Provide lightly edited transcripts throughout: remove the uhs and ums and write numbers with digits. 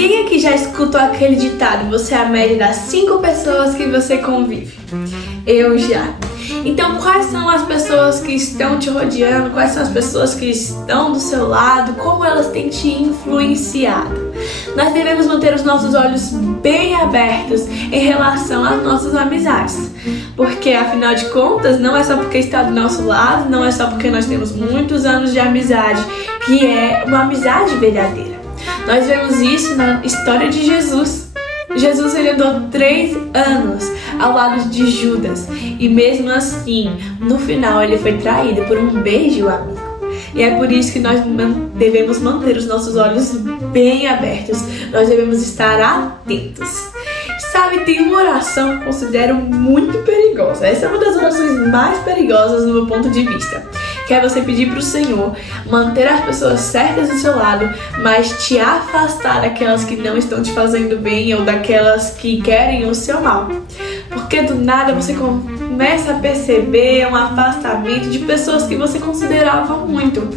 Quem aqui já escutou aquele ditado? Você é a média das 5 pessoas que você convive. Eu já. Então, quais são as pessoas que estão te rodeando? Quais são as pessoas que estão do seu lado? Como elas têm te influenciado? Nós devemos manter os nossos olhos bem abertos em relação às nossas amizades. Porque, afinal de contas, não é só porque está do nosso lado, não é só porque nós temos muitos anos de amizade, que é uma amizade verdadeira. Nós vemos isso na história de Jesus. Jesus ele andou 3 anos ao lado de Judas e mesmo assim, no final ele foi traído por um beijo amigo. E é por isso que nós devemos manter os nossos olhos bem abertos, nós devemos estar atentos. Sabe, tem uma oração que eu considero muito perigosa. Essa é uma das orações mais perigosas no meu ponto de vista. Que é você pedir para o Senhor manter as pessoas certas do seu lado, mas te afastar daquelas que não estão te fazendo bem ou daquelas que querem o seu mal. Porque do nada você começa a perceber um afastamento de pessoas que você considerava muito.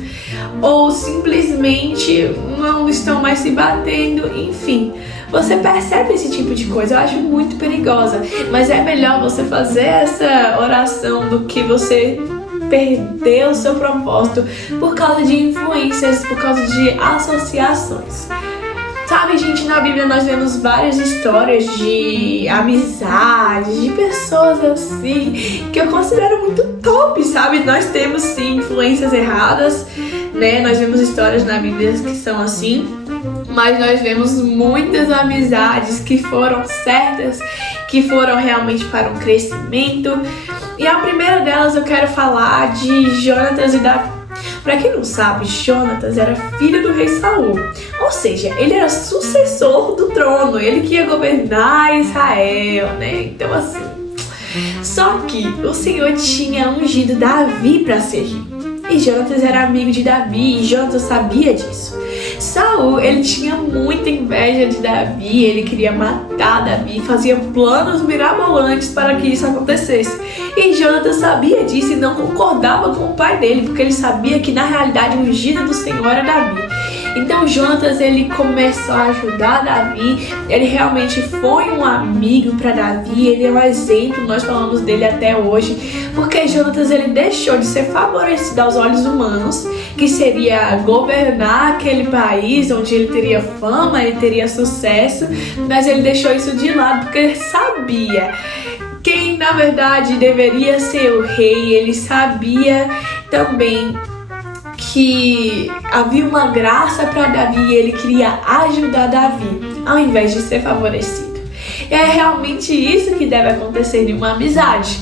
Ou simplesmente não estão mais se batendo, enfim. Você percebe esse tipo de coisa, eu acho muito perigosa. Mas é melhor você fazer essa oração do que você perder o seu propósito por causa de influências, por causa de associações. Sabe, gente, na Bíblia nós vemos várias histórias de amizade, de pessoas assim, que eu considero muito top, sabe? Nós temos sim influências erradas, né? Nós vemos histórias na Bíblia que são assim, mas nós vemos muitas amizades que foram certas, que foram realmente para um crescimento. E a primeira delas eu quero falar de Jonatas e Davi. Pra quem não sabe, Jonatas era filho do rei Saul, ou seja, ele era sucessor do trono, ele que ia governar Israel, né? Então assim, só que o Senhor tinha ungido Davi para ser rei. E Jonatas era amigo de Davi e Jonatas sabia disso. Saul, ele tinha muita inveja de Davi, ele queria matar Davi, fazia planos mirabolantes para que isso acontecesse. E Jonatas sabia disso e não concordava com o pai dele, porque ele sabia que na realidade o ungido do Senhor era Davi. Então Jonatas ele começou a ajudar Davi, ele realmente foi um amigo para Davi, ele é um exemplo, nós falamos dele até hoje, porque Jonatas ele deixou de ser favorecido aos olhos humanos, que seria governar aquele país onde ele teria fama, ele teria sucesso, mas ele deixou isso de lado porque ele sabia quem na verdade deveria ser o rei, ele sabia também que havia uma graça para Davi e ele queria ajudar Davi, ao invés de ser favorecido. E é realmente isso que deve acontecer em uma amizade.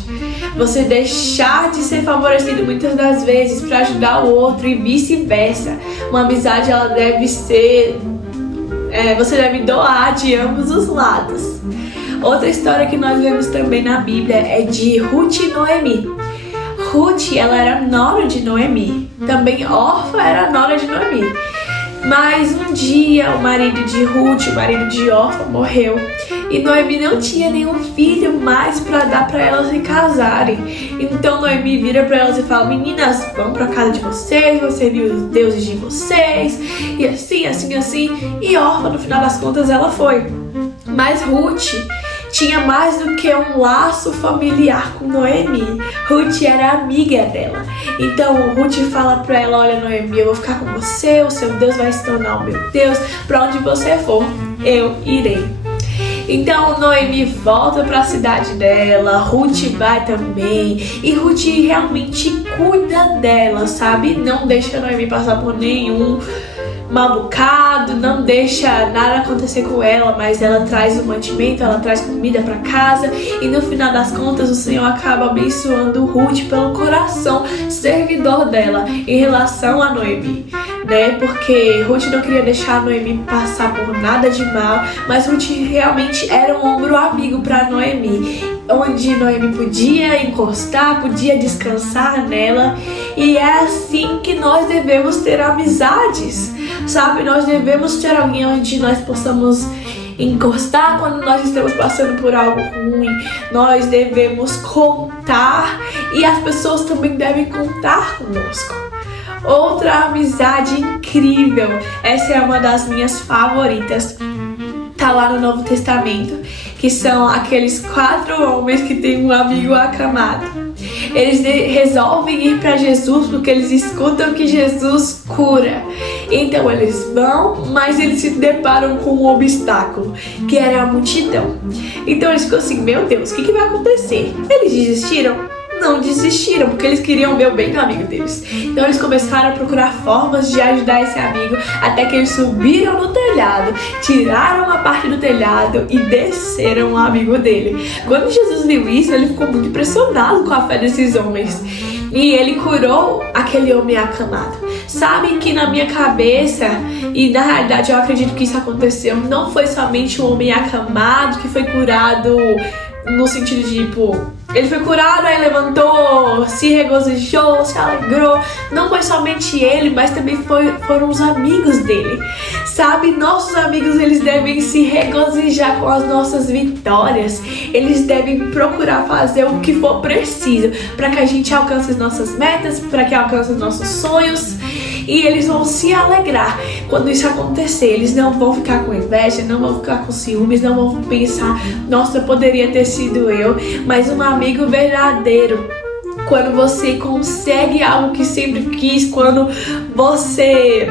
Você deixar de ser favorecido muitas das vezes para ajudar o outro e vice-versa. Uma amizade ela deve ser... você deve doar de ambos os lados. Outra história que nós vemos também na Bíblia é de Ruth e Noemi. Ruth, ela era nora de Noemi. Também Orfa era nora de Noemi. Mas um dia o marido de Ruth, o marido de Orfa, morreu. E Noemi não tinha nenhum filho mais para dar para elas se casarem. Então Noemi vira para elas e fala: meninas, vão para casa de vocês, vão servir os deuses de vocês. E assim, assim, assim. E Orfa, no final das contas, ela foi. Mas Ruth tinha mais do que um laço familiar com Noemi. Ruth era amiga dela. Então Ruth fala pra ela: olha, Noemi, eu vou ficar com você, o seu Deus vai se tornar o meu Deus. Pra onde você for, eu irei. Então Noemi volta para a cidade dela, Ruth vai também, e Ruth realmente cuida dela, sabe? Não deixa Noemi passar por nenhum mal bocado, não deixa nada acontecer com ela, mas ela traz o mantimento, ela traz comida para casa, e no final das contas o Senhor acaba abençoando Ruth pelo coração servidor dela em relação a Noemi, né? Porque Ruth não queria deixar a Noemi passar por nada de mal, mas Ruth realmente era um ombro amigo para Noemi, onde Noemi podia encostar, podia descansar nela. E é assim que nós devemos ter amizades, sabe? Nós devemos ter alguém onde nós possamos encostar quando nós estamos passando por algo ruim. Nós devemos contar e as pessoas também devem contar conosco. Outra amizade incrível, essa é uma das minhas favoritas, tá lá no Novo Testamento, que são aqueles 4 homens que têm um amigo acamado. Eles resolvem ir para Jesus porque eles escutam que Jesus cura. Então eles vão, mas eles se deparam com um obstáculo, que era a multidão. Então eles ficam assim, meu Deus, o que vai acontecer? Eles desistiram? Não desistiram, porque eles queriam ver o bem do amigo deles. Então eles começaram a procurar formas de ajudar esse amigo, até que eles subiram no telhado, tiraram a parte do telhado e desceram o amigo dele. Quando Jesus viu isso, ele ficou muito impressionado com a fé desses homens. E ele curou aquele homem acamado. Sabe que na minha cabeça, e na realidade eu acredito que isso aconteceu, não foi somente um homem acamado que foi curado no sentido de, tipo, ele foi curado, aí levantou, se regozijou, se alegrou. Não foi somente ele, mas também foram os amigos dele. Sabe, nossos amigos, eles devem se regozijar com as nossas vitórias. Eles devem procurar fazer o que for preciso para que a gente alcance as nossas metas, para que alcance os nossos sonhos. E eles vão se alegrar quando isso acontecer. Eles não vão ficar com inveja, não vão ficar com ciúmes, não vão pensar, nossa, poderia ter sido eu. Mas um amigo verdadeiro, quando você consegue algo que sempre quis, quando você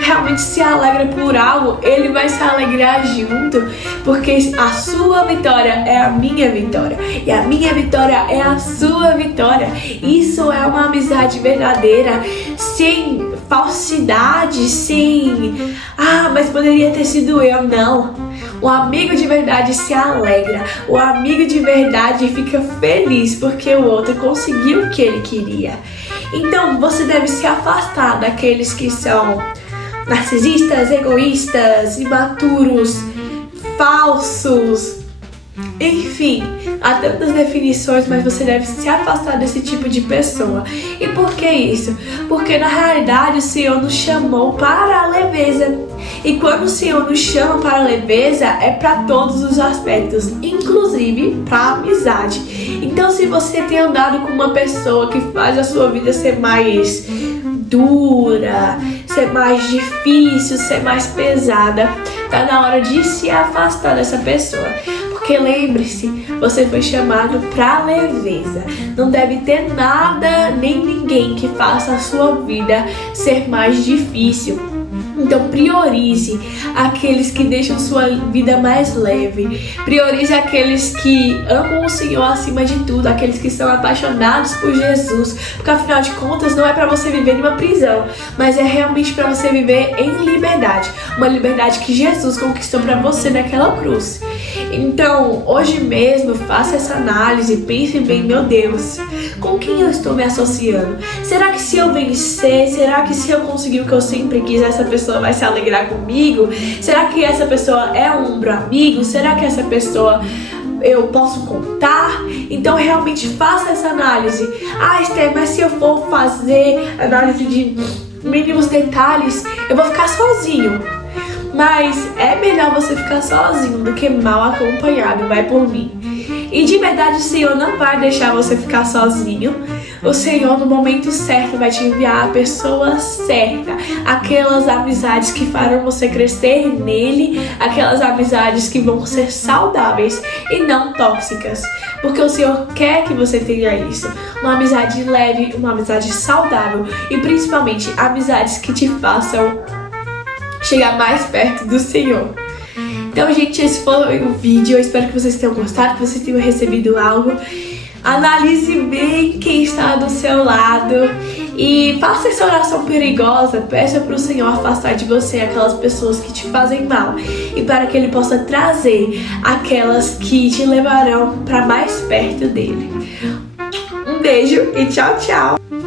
realmente se alegra por algo, ele vai se alegrar junto, porque a sua vitória é a minha vitória e a minha vitória é a sua vitória. Isso é uma amizade verdadeira, sem falsidade, sem mas poderia ter sido eu. Não, o amigo de verdade se alegra, o amigo de verdade fica feliz porque o outro conseguiu o que ele queria. Então você deve se afastar daqueles que são narcisistas, egoístas, imaturos, falsos, enfim, há tantas definições, mas você deve se afastar desse tipo de pessoa. E por que isso? Porque na realidade o Senhor nos chamou para a leveza. E quando o Senhor nos chama para a leveza, é para todos os aspectos, inclusive para a amizade. Então, se você tem andado com uma pessoa que faz a sua vida ser mais dura, ser mais difícil, ser mais pesada, tá na hora de se afastar dessa pessoa. Porque lembre-se, você foi chamado para leveza. Não deve ter nada nem ninguém que faça a sua vida ser mais difícil. Então priorize aqueles que deixam sua vida mais leve. Priorize aqueles que amam o Senhor acima de tudo, aqueles que são apaixonados por Jesus. Porque afinal de contas não é para você viver em uma prisão, mas é realmente para você viver em liberdade. Uma liberdade que Jesus conquistou para você naquela cruz. Então, hoje mesmo, faça essa análise, pense bem, meu Deus, com quem eu estou me associando? Será que se eu vencer, será que se eu conseguir o que eu sempre quis, essa pessoa vai se alegrar comigo? Será que essa pessoa é um ombro amigo? Será que essa pessoa eu posso contar? Então realmente faça essa análise. Esther, mas se eu for fazer análise de mínimos detalhes, eu vou ficar sozinho. Mas é melhor você ficar sozinho do que mal acompanhado, vai por mim. E de verdade o Senhor não vai deixar você ficar sozinho. O Senhor no momento certo vai te enviar a pessoa certa. Aquelas amizades que farão você crescer nele. Aquelas amizades que vão ser saudáveis e não tóxicas. Porque o Senhor quer que você tenha isso. Uma amizade leve, uma amizade saudável. E principalmente amizades que te façam chegar mais perto do Senhor. Então, gente, esse foi o vídeo. Eu espero que vocês tenham gostado, que vocês tenham recebido algo. Analise bem quem está do seu lado e faça essa oração perigosa. Peça para o Senhor afastar de você aquelas pessoas que te fazem mal e para que Ele possa trazer aquelas que te levarão para mais perto dele. Um beijo e tchau, tchau!